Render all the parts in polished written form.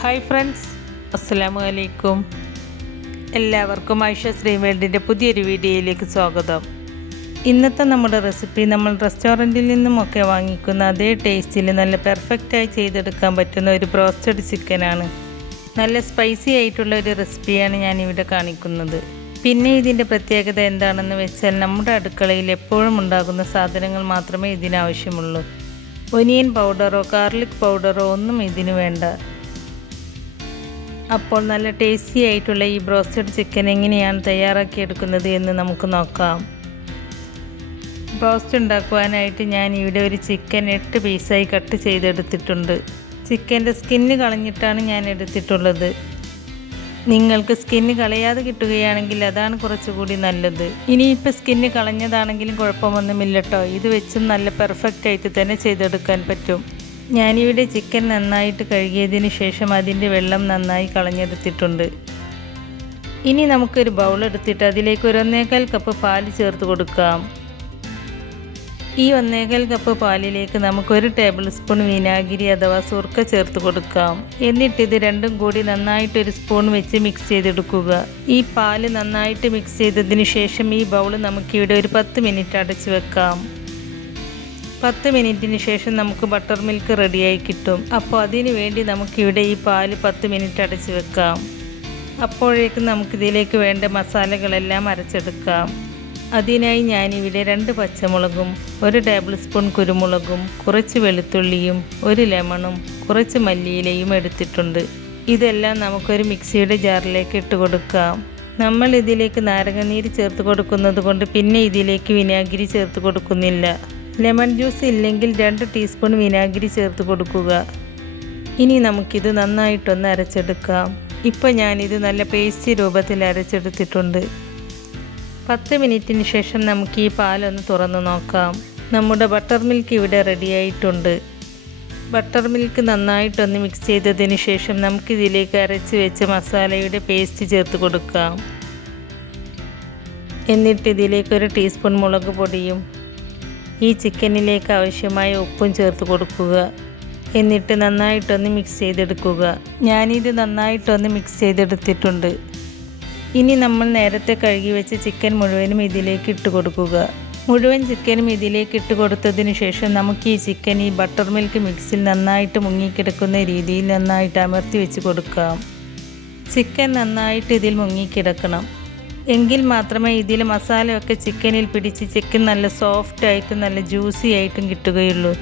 Hi friends, അസ്സലാമു അലൈക്കും. എല്ലാവർക്കും ആയിഷ വേൾഡിൻ്റെ പുതിയൊരു വീഡിയോയിലേക്ക് സ്വാഗതം. ഇന്നത്തെ നമ്മുടെ റെസിപ്പി നമ്മൾ റെസ്റ്റോറൻറ്റിൽ നിന്നുമൊക്കെ വാങ്ങിക്കുന്ന അതേ ടേസ്റ്റിൽ നല്ല പെർഫെക്റ്റായി ചെയ്തെടുക്കാൻ പറ്റുന്ന ഒരു ബ്രോസ്റ്റഡ് ചിക്കനാണ്. നല്ല സ്പൈസി ആയിട്ടുള്ള ഒരു റെസിപ്പിയാണ് ഞാനിവിടെ കാണിക്കുന്നത്. പിന്നെ ഇതിൻ്റെ പ്രത്യേകത എന്താണെന്ന് വെച്ചാൽ നമ്മുടെ അടുക്കളയിൽ എപ്പോഴും ഉണ്ടാകുന്ന സാധനങ്ങൾ മാത്രമേ ഇതിനാവശ്യമുള്ളൂ. ഒനിയൻ പൗഡറോ ഗാർലിക് പൗഡറോ ഒന്നും ഇതിന് വേണ്ട. അപ്പോൾ നല്ല ടേസ്റ്റി ആയിട്ടുള്ള ഈ ബ്രോസ്റ്റഡ് ചിക്കൻ എങ്ങനെയാണ് തയ്യാറാക്കിയെടുക്കുന്നത് എന്ന് നമുക്ക് നോക്കാം. ബ്രോസ്റ്റ് ഉണ്ടാക്കുവാനായിട്ട് ഞാൻ ഇവിടെ ഒരു ചിക്കൻ 8 പീസായി കട്ട് ചെയ്തെടുത്തിട്ടുണ്ട്. ചിക്കൻ്റെ സ്കിന്ന് കളഞ്ഞിട്ടാണ് ഞാൻ എടുത്തിട്ടുള്ളത്. നിങ്ങൾക്ക് സ്കിന്ന് കളയാതെ കിട്ടുകയാണെങ്കിൽ അതാണ് കുറച്ചുകൂടി നല്ലത്. ഇനിയിപ്പോൾ സ്കിന്ന് കളഞ്ഞതാണെങ്കിലും കുഴപ്പമൊന്നുമില്ല കേട്ടോ. ഇത് വെച്ചും നല്ല പെർഫെക്റ്റായിട്ട് തന്നെ ചെയ്തെടുക്കാൻ പറ്റും. ഞാനിവിടെ ചിക്കൻ നന്നായിട്ട് കഴുകിയതിന് ശേഷം അതിൻ്റെ വെള്ളം നന്നായി കളഞ്ഞെടുത്തിട്ടുണ്ട്. ഇനി നമുക്കൊരു ബൗൾ എടുത്തിട്ട് അതിലേക്ക് ഒരു 1.25 കപ്പ് പാല് ചേർത്ത് കൊടുക്കാം. ഈ 1.25 കപ്പ് പാലിലേക്ക് നമുക്ക് 1 ടേബിൾ സ്പൂൺ വിനാഗിരി അഥവാ സുർക്ക ചേർത്ത് കൊടുക്കാം. എന്നിട്ട് ഇത് രണ്ടും കൂടി നന്നായിട്ട് ഒരു സ്പൂൺ വെച്ച് മിക്സ് ചെയ്തെടുക്കുക. ഈ പാല് നന്നായിട്ട് മിക്സ് ചെയ്തതിന് ശേഷം ഈ ബൗൾ നമുക്കിവിടെ ഒരു 10 മിനിറ്റ് അടച്ചു വെക്കാം. 10 മിനിറ്റിന് ശേഷം നമുക്ക് ബട്ടർ മിൽക്ക് റെഡിയായി കിട്ടും. അപ്പോൾ അതിന് വേണ്ടി നമുക്കിവിടെ ഈ പാല് 10 മിനിറ്റ് അടച്ച് വെക്കാം. അപ്പോഴേക്കും നമുക്കിതിലേക്ക് വേണ്ട മസാലകളെല്ലാം അരച്ചെടുക്കാം. അതിനായി ഞാനിവിടെ 2 പച്ചമുളകും 1 ടേബിൾ സ്പൂൺ കുരുമുളകും കുറച്ച് വെളുത്തുള്ളിയും 1 ലെമണും കുറച്ച് മല്ലിയിലയും എടുത്തിട്ടുണ്ട്. ഇതെല്ലാം നമുക്കൊരു മിക്സിയുടെ ജാറിലേക്ക് ഇട്ട് കൊടുക്കാം. നമ്മൾ ഇതിലേക്ക് നാരങ്ങനീര് ചേർത്ത് കൊടുക്കുന്നത് കൊണ്ട് പിന്നെ ഇതിലേക്ക് വിനാഗിരി ചേർത്ത് കൊടുക്കുന്നില്ല. ലെമൺ ജ്യൂസ് ഇല്ലെങ്കിൽ 2 ടീസ്പൂൺ വിനാഗിരി ചേർത്ത് കൊടുക്കുക. ഇനി നമുക്കിത് നന്നായിട്ടൊന്ന് അരച്ചെടുക്കാം. ഇപ്പോൾ ഞാനിത് നല്ല പേസ്റ്റ് രൂപത്തിൽ അരച്ചെടുത്തിട്ടുണ്ട്. 10 മിനിറ്റിന് ശേഷം നമുക്ക് ഈ പാലൊന്ന് തുറന്ന് നോക്കാം. നമ്മുടെ ബട്ടർ മിൽക്ക് ഇവിടെ റെഡിയായിട്ടുണ്ട്. ബട്ടർ മിൽക്ക് നന്നായിട്ടൊന്ന് മിക്സ് ചെയ്തതിന് ശേഷം നമുക്കിതിലേക്ക് അരച്ച് വെച്ച മസാലയുടെ പേസ്റ്റ് ചേർത്ത് കൊടുക്കാം. എന്നിട്ട് ഇതിലേക്ക് 1 ടീസ്പൂൺ മുളക് പൊടിയും ഈ ചിക്കനിലേക്ക് ആവശ്യമായ ഉപ്പും ചേർത്ത് കൊടുക്കുക. എന്നിട്ട് നന്നായിട്ടൊന്ന് മിക്സ് ചെയ്തെടുക്കുക. ഞാനിത് നന്നായിട്ടൊന്ന് മിക്സ് ചെയ്തെടുത്തിട്ടുണ്ട്. ഇനി നമ്മൾ നേരത്തെ കഴുകി വെച്ച് ചിക്കൻ മുഴുവനും ഇതിലേക്ക് ഇട്ട് കൊടുക്കുക. മുഴുവൻ ചിക്കനും ഇതിലേക്ക് ഇട്ട് കൊടുത്തതിന് ശേഷം നമുക്ക് ഈ ചിക്കൻ ഈ ബട്ടർ മിൽക്ക് മിക്സിൽ നന്നായിട്ട് മുങ്ങിക്കിടക്കുന്ന രീതിയിൽ നന്നായിട്ട് അമർത്തി വെച്ച് കൊടുക്കാം. ചിക്കൻ നന്നായിട്ട് ഇതിൽ മുങ്ങിക്കിടക്കണം. എങ്കിൽ മാത്രമേ ഇതിൽ മസാലയൊക്കെ ചിക്കനിൽ പിടിച്ച് ചിക്കൻ നല്ല സോഫ്റ്റായിട്ടും നല്ല ജ്യൂസി ആയിട്ടും കിട്ടുകയുള്ളൂ.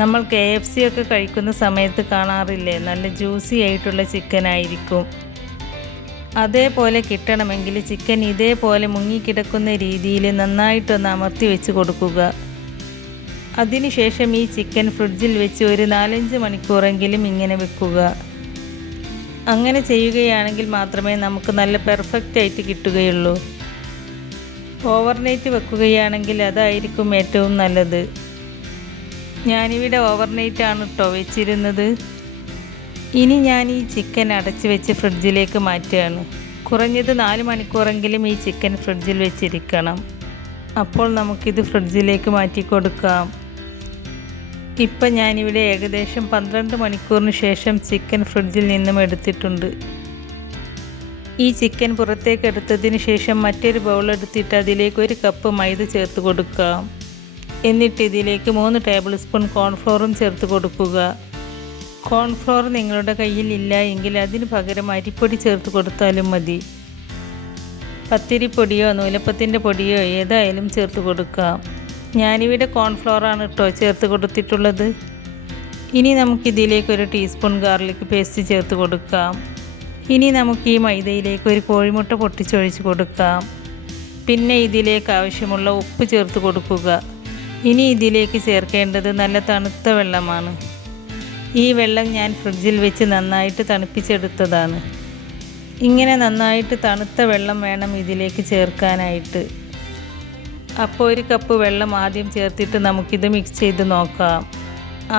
നമ്മൾ KFC ഒക്കെ കഴിക്കുന്ന സമയത്ത് കാണാറില്ലേ, നല്ല ജ്യൂസി ആയിട്ടുള്ള ചിക്കൻ ആയിരിക്കും. അതേപോലെ കിട്ടണമെങ്കിൽ ചിക്കൻ ഇതേപോലെ മുങ്ങിക്കിടക്കുന്ന രീതിയിൽ നന്നായിട്ടൊന്ന് അമർത്തി വെച്ച് കൊടുക്കുക. അതിനുശേഷം ഈ ചിക്കൻ ഫ്രിഡ്ജിൽ വെച്ച് ഒരു 4-5 മണിക്കൂറെങ്കിലും ഇങ്ങനെ വെക്കുക. അങ്ങനെ ചെയ്യുകയാണെങ്കിൽ മാത്രമേ നമുക്ക് നല്ല പെർഫെക്റ്റ് ആയിട്ട് കിട്ടുകയുള്ളൂ. ഓവർനൈറ്റ് വെക്കുകയാണെങ്കിൽ അതായിരിക്കും ഏറ്റവും നല്ലത്. ഞാനിവിടെ ഓവർനൈറ്റ് ആണ് കേട്ടോ വെച്ചിരുന്നത്. ഇനി ഞാൻ ഈ ചിക്കൻ അടച്ച് വെച്ച് ഫ്രിഡ്ജിലേക്ക് മാറ്റുകയാണ്. കുറഞ്ഞത് 4 മണിക്കൂറെങ്കിലും ഈ ചിക്കൻ ഫ്രിഡ്ജിൽ വെച്ചിരിക്കണം. അപ്പോൾ നമുക്കിത് ഫ്രിഡ്ജിലേക്ക് മാറ്റി കൊടുക്കാം. ഇപ്പം ഞാനിവിടെ ഏകദേശം 12 മണിക്കൂറിന് ശേഷം ചിക്കൻ ഫ്രിഡ്ജിൽ നിന്നും എടുത്തിട്ടുണ്ട്. ഈ ചിക്കൻ പുറത്തേക്ക് എടുത്തതിന് ശേഷം മറ്റൊരു ബൗൾ എടുത്തിട്ട് അതിലേക്ക് 1 കപ്പ് മൈദ ചേർത്ത് കൊടുക്കാം. എന്നിട്ട് ഇതിലേക്ക് 3 ടേബിൾ സ്പൂൺ കോൺഫ്ലോറും ചേർത്ത് കൊടുക്കുക. കോൺഫ്ലോർ നിങ്ങളുടെ കയ്യിൽ ഇല്ല എങ്കിൽ അതിന് പകരം അരിപ്പൊടി ചേർത്ത് കൊടുത്താലും മതി. പത്തിരിപ്പൊടിയോ നൂലപ്പത്തിൻ്റെ പൊടിയോ ഏതായാലും ചേർത്ത് കൊടുക്കാം. ഞാനിവിടെ കോൺഫ്ലോറാണ് കേട്ടോ ചേർത്ത് കൊടുത്തിട്ടുള്ളത്. ഇനി നമുക്കിതിലേക്ക് 1 ടീസ്പൂൺ ഗാർലിക് പേസ്റ്റ് ചേർത്ത് കൊടുക്കാം. ഇനി നമുക്ക് ഈ മൈദയിലേക്ക് 1 കോഴിമുട്ട പൊട്ടിച്ചൊഴിച്ച് കൊടുക്കാം. പിന്നെ ഇതിലേക്ക് ആവശ്യമുള്ള ഉപ്പ് ചേർത്ത് കൊടുക്കുക. ഇനി ഇതിലേക്ക് ചേർക്കേണ്ടത് നല്ല തണുത്ത വെള്ളമാണ്. ഈ വെള്ളം ഞാൻ ഫ്രിഡ്ജിൽ വെച്ച് നന്നായിട്ട് തണുപ്പിച്ചെടുത്തതാണ്. ഇങ്ങനെ നന്നായിട്ട് തണുത്ത വെള്ളം വേണം ഇതിലേക്ക് ചേർക്കാനായിട്ട്. അപ്പോൾ 1 കപ്പ് വെള്ളം ആദ്യം ചേർത്തിട്ട് നമുക്കിത് മിക്സ് ചെയ്ത് നോക്കാം.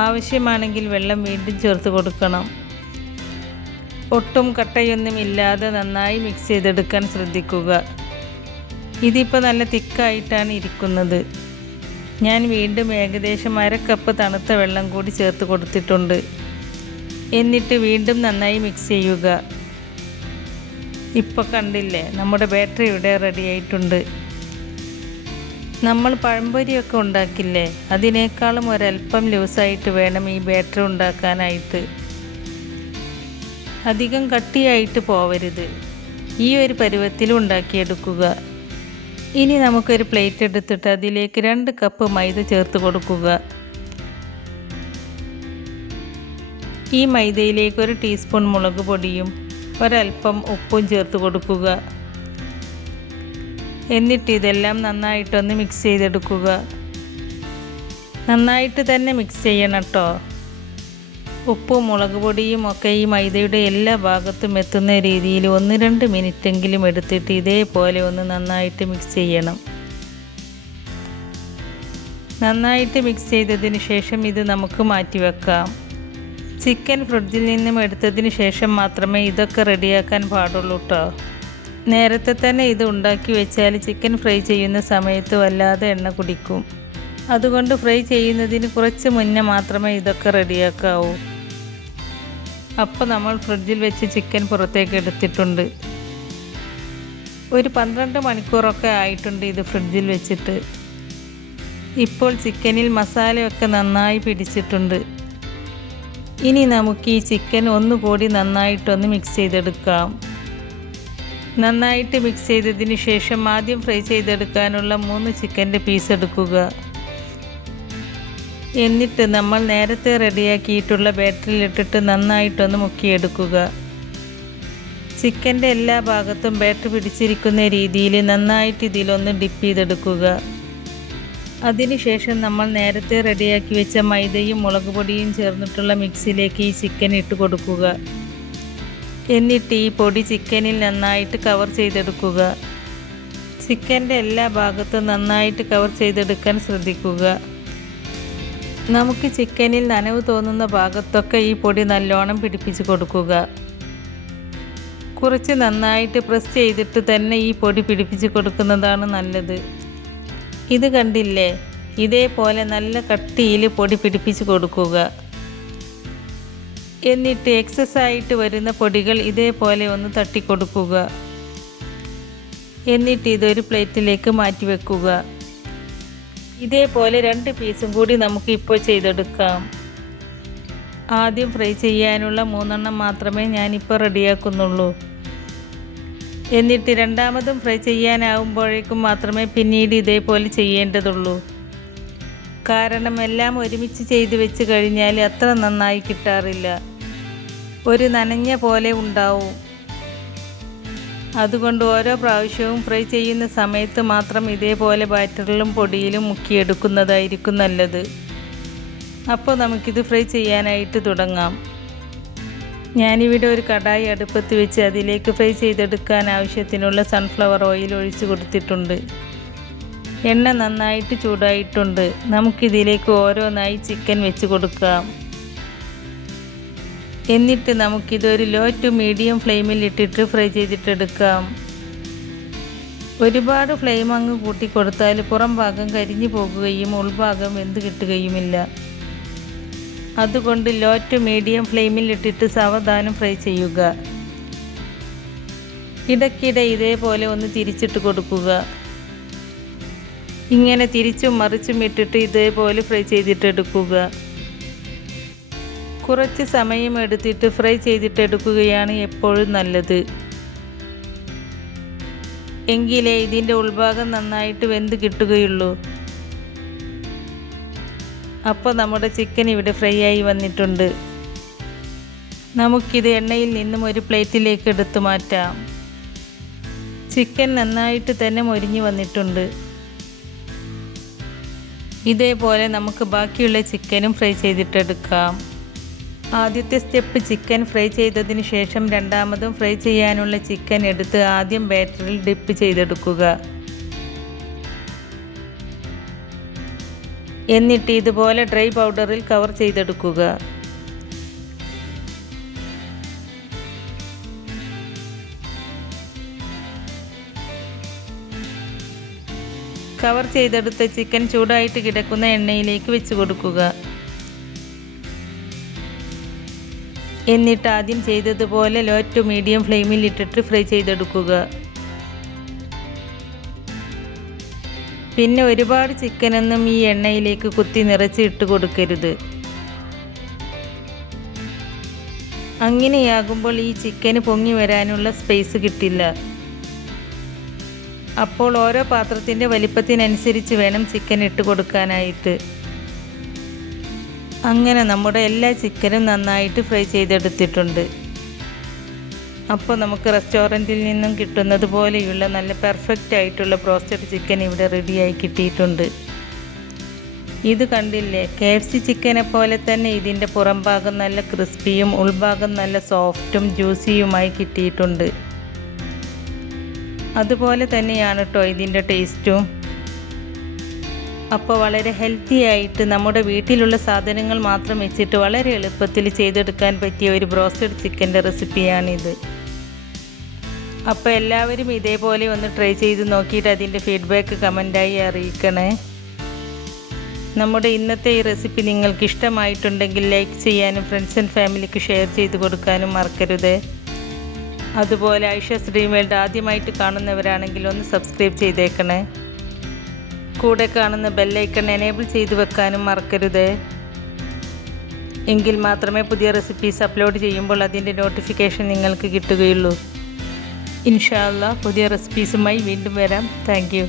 ആവശ്യമാണെങ്കിൽ വെള്ളം വീണ്ടും ചേർത്ത് കൊടുക്കണം. ഒട്ടും കട്ടയൊന്നും ഇല്ലാതെ നന്നായി മിക്സ് ചെയ്തെടുക്കാൻ ശ്രദ്ധിക്കുക. ഇതിപ്പോൾ നല്ല തിക്കായിട്ടാണ് ഇരിക്കുന്നത്. ഞാൻ വീണ്ടും ഏകദേശം 1/2 കപ്പ് തണുത്ത വെള്ളം കൂടി ചേർത്ത് കൊടുത്തിട്ടുണ്ട്. എന്നിട്ട് വീണ്ടും നന്നായി മിക്സ് ചെയ്യുക. ഇപ്പോൾ കണ്ടില്ലേ, നമ്മുടെ ബാറ്റർ ഇവിടെ റെഡി ആയിട്ടുണ്ട്. നമ്മൾ പഴംപൊരിയൊക്കെ ഉണ്ടാക്കില്ലേ, അതിനേക്കാളും ഒരല്പം ലൂസായിട്ട് വേണം ഈ ബാറ്റർ ഉണ്ടാക്കാനായിട്ട്. അധികം കട്ടിയായിട്ട് പോവരുത്. ഈ ഒരു പരുവത്തിൽ ഉണ്ടാക്കിയെടുക്കുക. ഇനി നമുക്കൊരു പ്ലേറ്റ് എടുത്തിട്ട് അതിലേക്ക് 2 കപ്പ് മൈദ ചേർത്ത് കൊടുക്കുക. ഈ മൈദയിലേക്ക് 1 ടീസ്പൂൺ മുളക് പൊടിയും ഒരല്പം ഉപ്പും ചേർത്ത് കൊടുക്കുക. എന്നിട്ട് ഇതെല്ലാം നന്നായിട്ടൊന്ന് മിക്സ് ചെയ്തെടുക്കുക. നന്നായിട്ട് തന്നെ മിക്സ് ചെയ്യണം കേട്ടോ. ഉപ്പും മുളക് പൊടിയും ഒക്കെ ഈ മൈദയുടെ എല്ലാ ഭാഗത്തും എത്തുന്ന രീതിയിൽ 1-2 മിനിറ്റെങ്കിലും എടുത്തിട്ട് ഇതേപോലെ ഒന്ന് നന്നായിട്ട് മിക്സ് ചെയ്യണം. നന്നായിട്ട് മിക്സ് ചെയ്തതിന് ശേഷം ഇത് നമുക്ക് മാറ്റി വെക്കാം. ചിക്കൻ ഫ്രിഡ്ജിൽ നിന്നും എടുത്തതിന് ശേഷം മാത്രമേ ഇതൊക്കെ റെഡിയാക്കാൻ പാടുള്ളൂ കേട്ടോ. നേരത്തെ തന്നെ ഇത് ഉണ്ടാക്കി വെച്ചാൽ ചിക്കൻ ഫ്രൈ ചെയ്യുന്ന സമയത്ത് വല്ലാതെ എണ്ണ കുടിക്കും. അതുകൊണ്ട് ഫ്രൈ ചെയ്യുന്നതിന് കുറച്ച് മുന്നേ മാത്രമേ ഇതൊക്കെ റെഡിയാക്കാവൂ. അപ്പോൾ നമ്മൾ ഫ്രിഡ്ജിൽ വെച്ച് ചിക്കൻ പുറത്തേക്ക് എടുത്തിട്ടുണ്ട്. ഒരു 12 മണിക്കൂറൊക്കെ ആയിട്ടുണ്ട് ഇത് ഫ്രിഡ്ജിൽ വെച്ചിട്ട്. ഇപ്പോൾ ചിക്കനിൽ മസാലയൊക്കെ നന്നായി പിടിച്ചിട്ടുണ്ട്. ഇനി നമുക്ക് ഈ ചിക്കൻ ഒന്നുകൂടി നന്നായിട്ടൊന്ന് മിക്സ് ചെയ്തെടുക്കാം. നന്നായിട്ട് മിക്സ് ചെയ്തതിന് ശേഷം ആദ്യം ഫ്രൈ ചെയ്തെടുക്കാനുള്ള 3 ചിക്കൻ്റെ പീസ് എടുക്കുക. എന്നിട്ട് നമ്മൾ നേരത്തെ റെഡിയാക്കിയിട്ടുള്ള ബാറ്ററിലിട്ടിട്ട് നന്നായിട്ടൊന്ന് മുക്കിയെടുക്കുക. ചിക്കൻ്റെ എല്ലാ ഭാഗത്തും ബാറ്റർ പിടിച്ചിരിക്കുന്ന രീതിയിൽ നന്നായിട്ട് ഇതിലൊന്ന് ഡിപ്പ് ചെയ്തെടുക്കുക. അതിനുശേഷം നമ്മൾ നേരത്തെ റെഡിയാക്കി വെച്ച മൈദയും മുളക് പൊടിയും ചേർന്നിട്ടുള്ള മിക്സിലേക്ക് ഈ ചിക്കൻ ഇട്ട് കൊടുക്കുക. എന്നിട്ട് ഈ പൊടി ചിക്കനിൽ നന്നായിട്ട് കവർ ചെയ്തെടുക്കുക. ചിക്കൻ്റെ എല്ലാ ഭാഗത്തും നന്നായിട്ട് കവർ ചെയ്തെടുക്കാൻ ശ്രദ്ധിക്കുക. നമുക്ക് ചിക്കനിൽ നനവ് തോന്നുന്ന ഭാഗത്തൊക്കെ ഈ പൊടി നല്ലോണം പിടിപ്പിച്ച് കൊടുക്കുക. കുറച്ച് നന്നായിട്ട് പ്രസ് ചെയ്തിട്ട് തന്നെ ഈ പൊടി പിടിപ്പിച്ച് കൊടുക്കുന്നതാണ് നല്ലത്. ഇത് കണ്ടില്ലേ, ഇതേപോലെ നല്ല കട്ടിയിൽ പൊടി പിടിപ്പിച്ച് കൊടുക്കുക. എന്നിട്ട് എക്സസ് ആയിട്ട് വരുന്ന പൊടികൾ ഇതേപോലെ ഒന്ന് തട്ടിക്കൊടുക്കുക. എന്നിട്ട് ഇതൊരു പ്ലേറ്റിലേക്ക് മാറ്റി വെക്കുക. ഇതേപോലെ 2 പീസും കൂടി നമുക്ക് ഇപ്പോൾ ചെയ്തെടുക്കാം. ആദ്യം ഫ്രൈ ചെയ്യാനുള്ള 3 എണ്ണം മാത്രമേ ഞാനിപ്പോൾ റെഡിയാക്കുന്നുള്ളൂ. എന്നിട്ട് രണ്ടാമതും ഫ്രൈ ചെയ്യാനാവുമ്പോഴേക്കും മാത്രമേ പിന്നീട് ഇതേപോലെ ചെയ്യേണ്ടതുള്ളൂ. കാരണം എല്ലാം ഒരുമിച്ച് ചെയ്ത് വെച്ച് കഴിഞ്ഞാൽ അത്ര നന്നായി കിട്ടാറില്ല. ഒരു നനഞ്ഞ പോലെ ഉണ്ടാവും. അതുകൊണ്ട് ഓരോ പ്രാവശ്യവും ഫ്രൈ ചെയ്യുന്ന സമയത്ത് മാത്രം ഇതേപോലെ ബാറ്ററിലും പൊടിയിലും മുക്കിയെടുക്കുന്നതായിരിക്കും നല്ലത്. അപ്പോൾ നമുക്കിത് ഫ്രൈ ചെയ്യാനായിട്ട് തുടങ്ങാം. ഞാനിവിടെ ഒരു കടായി അടുപ്പത്ത് വെച്ച് അതിലേക്ക് ഫ്രൈ ചെയ്തെടുക്കാൻ ആവശ്യത്തിനുള്ള സൺഫ്ലവർ ഓയിൽ ഒഴിച്ച് കൊടുത്തിട്ടുണ്ട്. എണ്ണ നന്നായിട്ട് ചൂടായിട്ടുണ്ട്. നമുക്കിതിലേക്ക് ഓരോന്നായി ചിക്കൻ വെച്ച് കൊടുക്കാം. എന്നിട്ട് നമുക്കിതൊരു ലോ ടു മീഡിയം ഫ്ലെയിമിൽ ഇട്ടിട്ട് ഫ്രൈ ചെയ്തിട്ടെടുക്കാം. ഒരുപാട് ഫ്ലെയിം അങ്ങ് കൂട്ടിക്കൊടുത്താൽ പുറം ഭാഗം കരിഞ്ഞു പോകുകയും ഉൾഭാഗം വെന്ത് കിട്ടുകയുമില്ല. അതുകൊണ്ട് ലോ ടു മീഡിയം ഫ്ലെയിമിൽ ഇട്ടിട്ട് സാവധാനം ഫ്രൈ ചെയ്യുക. ഇടയ്ക്കിടെ ഇതേപോലെ ഒന്ന് തിരിച്ചിട്ട് കൊടുക്കുക. ഇങ്ങനെ തിരിച്ചും മറിച്ചും ഇട്ടിട്ട് ഇതേപോലെ ഫ്രൈ ചെയ്തിട്ടെടുക്കുക. കുറച്ച് സമയം എടുത്തിട്ട് ഫ്രൈ ചെയ്തിട്ടെടുക്കുകയാണ് എപ്പോഴും നല്ലത്. എങ്കിലേ ഇതിൻ്റെ ഉൾഭാഗം നന്നായിട്ട് വെന്ത് കിട്ടുകയുള്ളൂ. അപ്പോൾ നമ്മുടെ ചിക്കൻ ഇവിടെ ഫ്രൈ ആയി വന്നിട്ടുണ്ട്. നമുക്കിത് എണ്ണയിൽ നിന്നും ഒരു പ്ലേറ്റിലേക്ക് എടുത്തു മാറ്റാം. ചിക്കൻ നന്നായിട്ട് തന്നെ മൊരിഞ്ഞു വന്നിട്ടുണ്ട്. ഇതേപോലെ നമുക്ക് ബാക്കിയുള്ള ചിക്കനും ഫ്രൈ ചെയ്തിട്ടെടുക്കാം. ആദ്യത്തെ സ്റ്റെപ്പ് ചിക്കൻ ഫ്രൈ ചെയ്തതിന് ശേഷം രണ്ടാമതും ഫ്രൈ ചെയ്യാനുള്ള ചിക്കൻ എടുത്ത് ആദ്യം ബാറ്ററിൽ ഡിപ്പ് ചെയ്തെടുക്കുക. എന്നിട്ട് ഇതുപോലെ ഡ്രൈ പൗഡറിൽ കവർ ചെയ്തെടുക്കുക. കവർ ചെയ്തെടുത്ത ചിക്കൻ ചൂടായിട്ട് കിടക്കുന്ന എണ്ണയിലേക്ക് വെച്ച് കൊടുക്കുക. എന്നിട്ട് ആദ്യം ചെയ്തതുപോലെ ലോ ടു മീഡിയം ഫ്ലെയിമിൽ ഇട്ടിട്ട് ഫ്രൈ ചെയ്തെടുക്കുക. പിന്നെ ഒരുപാട് ചിക്കനൊന്നും ഈ എണ്ണയിലേക്ക് കുത്തി നിറച്ച് ഇട്ട് കൊടുക്കരുത്. അങ്ങനെയാകുമ്പോൾ ഈ ചിക്കന് പൊങ്ങി വരാനുള്ള സ്പേസ് കിട്ടില്ല. അപ്പോൾ ഓരോ പാത്രത്തിൻ്റെ വലിപ്പത്തിനനുസരിച്ച് വേണം ചിക്കൻ ഇട്ട് കൊടുക്കാനായിട്ട്. അങ്ങനെ നമ്മുടെ എല്ലാ ചിക്കനും നന്നായിട്ട് ഫ്രൈ ചെയ്തെടുത്തിട്ടുണ്ട്. അപ്പോൾ നമുക്ക് റെസ്റ്റോറൻറ്റിൽ നിന്നും കിട്ടുന്നത് പോലെയുള്ള നല്ല പെർഫെക്റ്റ് ആയിട്ടുള്ള ബ്രോസ്റ്റഡ് ചിക്കൻ ഇവിടെ റെഡിയായി കിട്ടിയിട്ടുണ്ട്. ഇത് കണ്ടില്ലേ, KFC ചിക്കനെ പോലെ തന്നെ ഇതിൻ്റെ പുറം ഭാഗം നല്ല ക്രിസ്പിയും ഉൾഭാഗം നല്ല സോഫ്റ്റും ജ്യൂസിയുമായി കിട്ടിയിട്ടുണ്ട്. അതുപോലെ തന്നെയാണ് കേട്ടോ ഇതിൻ്റെ ടേസ്റ്റും. അപ്പോൾ വളരെ ഹെൽത്തി ആയിട്ട് നമ്മുടെ വീട്ടിലുള്ള സാധനങ്ങൾ മാത്രം വെച്ചിട്ട് വളരെ എളുപ്പത്തിൽ ചെയ്തെടുക്കാൻ പറ്റിയ ഒരു ബ്രോസ്റ്റഡ് ചിക്കൻ്റെ റെസിപ്പിയാണിത്. അപ്പോൾ എല്ലാവരും ഇതേപോലെ ഒന്ന് ട്രൈ ചെയ്ത് നോക്കിയിട്ട് അതിൻ്റെ ഫീഡ്ബാക്ക് കമൻറ്റായി അറിയിക്കണേ. നമ്മുടെ ഇന്നത്തെ ഈ റെസിപ്പി നിങ്ങൾക്ക് ഇഷ്ടമായിട്ടുണ്ടെങ്കിൽ ലൈക്ക് ചെയ്യാനും ഫ്രണ്ട്സ് ആൻഡ് ഫാമിലിക്ക് ഷെയർ ചെയ്ത് കൊടുക്കാനും മറക്കരുത്. അതുപോലെ ഐഷസ് ഡ്രീം വേൾഡ് ആദ്യമായിട്ട് കാണുന്നവരാണെങ്കിൽ ഒന്ന് സബ്സ്ക്രൈബ് ചെയ്തേക്കണേ. കൂടെ കാണുന്ന ബെല്ലൈക്കൺ എനേബിൾ ചെയ്ത് വെക്കാനും മറക്കരുത്. എങ്കിൽ മാത്രമേ പുതിയ റെസിപ്പീസ് അപ്ലോഡ് ചെയ്യുമ്പോൾ അതിൻ്റെ നോട്ടിഫിക്കേഷൻ നിങ്ങൾക്ക് കിട്ടുകയുള്ളൂ. ഇൻഷാ അല്ലാഹ് പുതിയ റെസിപ്പീസുമായി വീണ്ടും വരാം. Thank you.